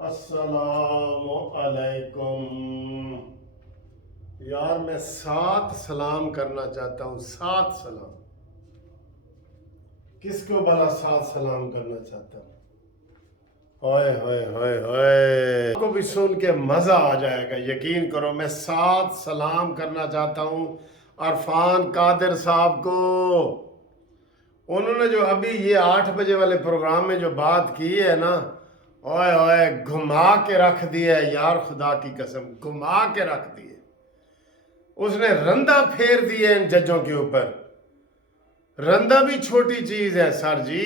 السلام علیکم یار، میں 7 سلام کرنا چاہتا ہوں. 7 سلام. کس کو بھلا 7 سلام کرنا چاہتا ہوں؟ ہوئے ہوئے ہوئے ہوئے کو بھی سن کے مزہ آ جائے گا. یقین کرو، میں 7 سلام کرنا چاہتا ہوں عرفان قادر صاحب کو. انہوں نے جو ابھی یہ 8 بجے والے پروگرام میں جو بات کی ہے نا، اوئے اوئے گھما کے رکھ دیا ہے یار، خدا کی قسم گھما کے رکھ دیے. اس نے رندہ پھیر دیے ان ججوں کے اوپر. رندہ بھی چھوٹی چیز ہے سر جی،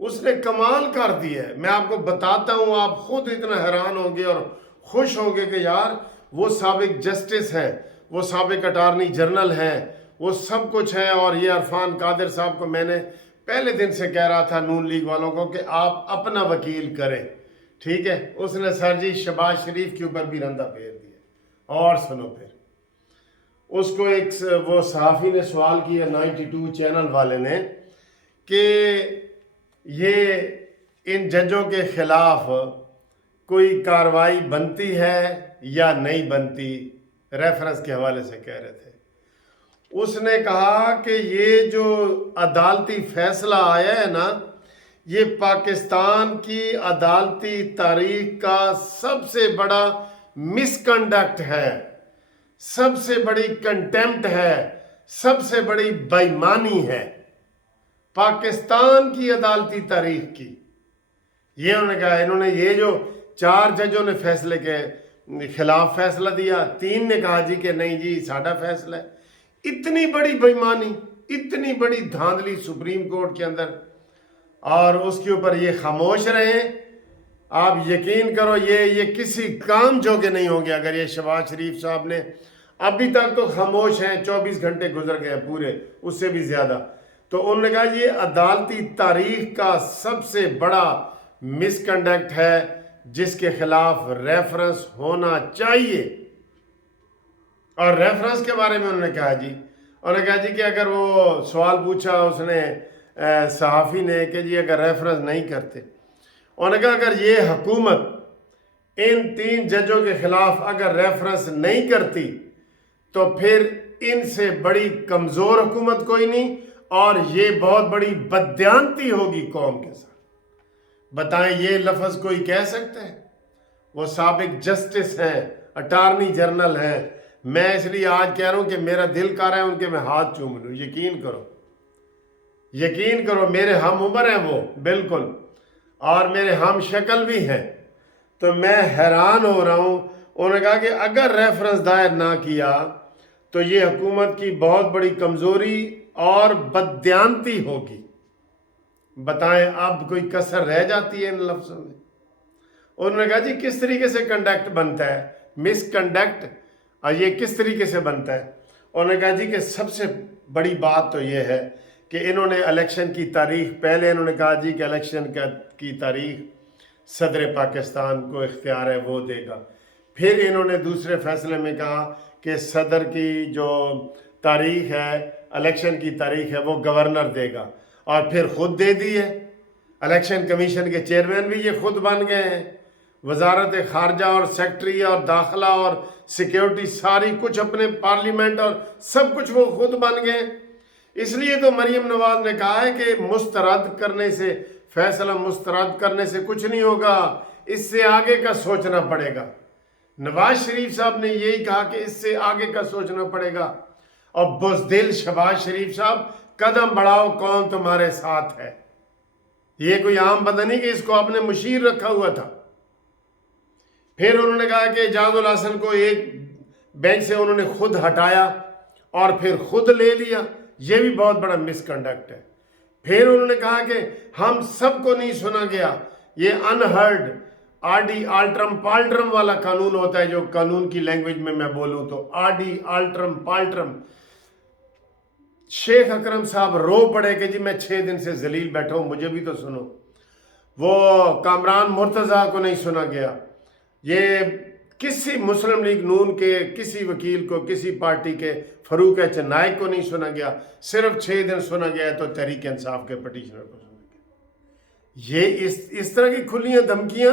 اس نے کمال کر دی ہے. میں آپ کو بتاتا ہوں، آپ خود اتنا حیران ہوں گے اور خوش ہوں گے کہ یار وہ سابق جسٹس ہیں، وہ سابق اٹارنی جنرل ہیں، وہ سب کچھ ہے. اور یہ عرفان قادر صاحب کو میں نے پہلے دن سے کہہ رہا تھا نون لیگ والوں کو کہ آپ اپنا وکیل کریں، ٹھیک ہے. اس نے سر جی شہباز شریف کے اوپر بھی رندہ پھیر دیا. اور سنو پھر اس کو ایک وہ صحافی نے سوال کیا 92 چینل والے نے کہ یہ ان ججوں کے خلاف کوئی کارروائی بنتی ہے یا نہیں بنتی، ریفرنس کے حوالے سے کہہ رہے تھے. اس نے کہا کہ یہ جو عدالتی فیصلہ آیا ہے نا، یہ پاکستان کی عدالتی تاریخ کا سب سے بڑا مس کنڈکٹ ہے، سب سے بڑی کنٹیمپٹ ہے، سب سے بڑی بےایمانی ہے پاکستان کی عدالتی تاریخ کی. یہ انہوں نے کہا. انہوں نے یہ جو 4 ججوں نے فیصلے کے خلاف فیصلہ دیا، 3 نے کہا جی کہ نہیں جی ساڈا فیصلہ ہے. اتنی بڑی بےایمانی، اتنی بڑی دھاندلی سپریم کورٹ کے اندر، اور اس کے اوپر یہ خاموش رہے. آپ یقین کرو یہ کسی کام جو کہ نہیں ہوں گے اگر یہ شہباز شریف صاحب نے ابھی تک تو خاموش ہیں. 24 گھنٹے گزر گئے پورے، اس سے بھی زیادہ. تو انہوں نے کہا یہ عدالتی تاریخ کا سب سے بڑا مس کنڈکٹ ہے جس کے خلاف ریفرنس ہونا چاہیے. اور ریفرنس کے بارے میں انہوں نے کہا جی، انہوں نے کہا جی کہ اگر وہ سوال پوچھا اس نے صحافی نے کہ جی اگر ریفرنس نہیں کرتے، انہوں نے کہا اگر یہ حکومت ان 3 ججوں کے خلاف اگر ریفرنس نہیں کرتی تو پھر ان سے بڑی کمزور حکومت کوئی نہیں، اور یہ بہت بڑی بددیانتی ہوگی قوم کے ساتھ. بتائیں یہ لفظ کوئی کہہ سکتا ہے؟ وہ سابق جسٹس ہیں، اٹارنی جنرل ہیں. میں اس لیے آج کہہ رہا ہوں کہ میرا دل کر رہا ہے ان کے میں ہاتھ چوم لوں. یقین کرو، یقین کرو، میرے ہم عمر ہیں وہ بالکل، اور میرے ہم شکل بھی ہیں. تو میں حیران ہو رہا ہوں. انہوں نے کہا کہ اگر ریفرنس دائر نہ کیا تو یہ حکومت کی بہت بڑی کمزوری اور بددیانتی ہوگی. بتائیں اب کوئی کسر رہ جاتی ہے ان لفظوں میں؟ انہوں نے کہا جی کس طریقے سے کنڈکٹ بنتا ہے مس کنڈکٹ، اور یہ کس طریقے سے بنتا ہے؟ انہوں نے کہا جی کہ سب سے بڑی بات تو یہ ہے کہ انہوں نے الیکشن کی تاریخ، پہلے انہوں نے کہا جی کہ الیکشن کی تاریخ صدر پاکستان کو اختیار ہے، وہ دے گا. پھر انہوں نے دوسرے فیصلے میں کہا کہ صدر کی جو تاریخ ہے، الیکشن کی تاریخ ہے، وہ گورنر دے گا. اور پھر خود دے دی ہے. الیکشن کمیشن کے چیئرمین بھی یہ خود بن گئے ہیں. وزارت خارجہ اور سیکٹری اور داخلہ اور سیکیورٹی ساری کچھ اپنے پارلیمنٹ اور سب کچھ وہ خود بن گئے. اس لیے تو مریم نواز نے کہا ہے کہ مسترد کرنے سے، فیصلہ مسترد کرنے سے کچھ نہیں ہوگا، اس سے آگے کا سوچنا پڑے گا. نواز شریف صاحب نے یہی کہا کہ اس سے آگے کا سوچنا پڑے گا. اور بزدل شہباز شریف صاحب، قدم بڑھاؤ قوم تمہارے ساتھ ہے. یہ کوئی عام بندہ نہیں کہ اس کو آپ نے مشیر رکھا ہوا تھا. پھر انہوں نے کہا کہ اعجاز الحسن کو ایک بینچ سے انہوں نے خود ہٹایا اور پھر خود لے لیا. یہ بھی بہت بڑا مس کنڈکٹ ہے. پھر انہوں نے کہا کہ ہم سب کو نہیں سنا گیا. یہ انہرڈ آرڈی آلٹرم پالٹرم والا قانون ہوتا ہے، جو قانون کی لینگویج میں بولوں تو آرڈی آلٹرم پالٹرم. شیخ اکرم صاحب رو پڑے کہ جی میں 6 دن سے ذلیل بیٹھا ہوں، مجھے بھی تو سنو. وہ کامران مرتضیٰ کو نہیں سنا گیا. یہ کسی مسلم لیگ نون کے کسی وکیل کو، کسی پارٹی کے فاروق ایچ نائک کو نہیں سنا گیا. صرف 6 دن سنا گیا تو تحریک انصاف کے پٹیشنر کو سنا گیا. یہ اس طرح کی کھلیاں دھمکیاں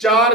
4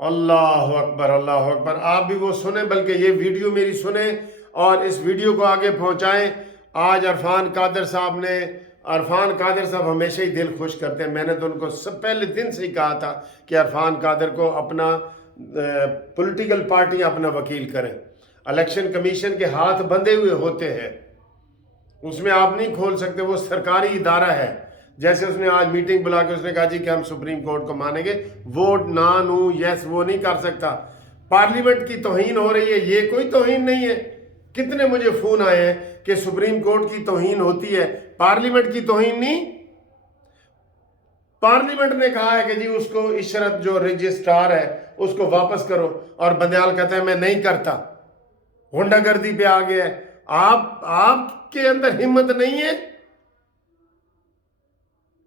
اللہ اکبر اللہ اکبر. آپ بھی وہ سنیں، بلکہ یہ ویڈیو میری سنیں اور اس ویڈیو کو آگے پہنچائیں. آج عرفان قادر صاحب ہمیشہ ہی دل خوش کرتے ہیں. میں نے تو ان کو سب پہلے دن سے ہی کہا تھا کہ عرفان قادر کو اپنا پولیٹیکل پارٹیاں اپنا وکیل کریں. الیکشن کمیشن کے ہاتھ بندھے ہوئے ہوتے ہیں، اس میں آپ نہیں کھول سکتے، وہ سرکاری ادارہ ہے. جیسے اس نے آج میٹنگ بلا کے اس نے کہا جی کہ ہم سپریم کورٹ کو مانیں گے، ووٹ نہ نو یس وہ نہیں کر سکتا. پارلیمنٹ کی توہین ہو رہی ہے، یہ کوئی توہین نہیں ہے. کتنے مجھے فون آئے ہیں کہ سپریم کورٹ کی توہین ہوتی ہے، پارلیمنٹ کی توہین نہیں. پارلیمنٹ نے کہا ہے کہ جی اس کو عشرت جو رجسٹرار ہے اس کو واپس کرو، اور بندیال کہتا ہے میں نہیں کرتا، غنڈہ گردی پہ آ گیا ہے. آپ کے اندر ہمت نہیں ہے.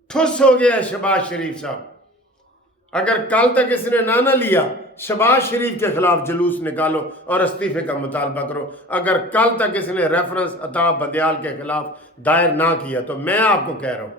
ٹھس ہو گیا ہے شہباز شریف صاحب. اگر کل تک اس نے نہ لیا، شہباز شریف کے خلاف جلوس نکالو اور استعفے کا مطالبہ کرو. اگر کل تک اس نے ریفرنس عطا بندیال کے خلاف دائر نہ کیا تو میں آپ کو کہہ رہا ہوں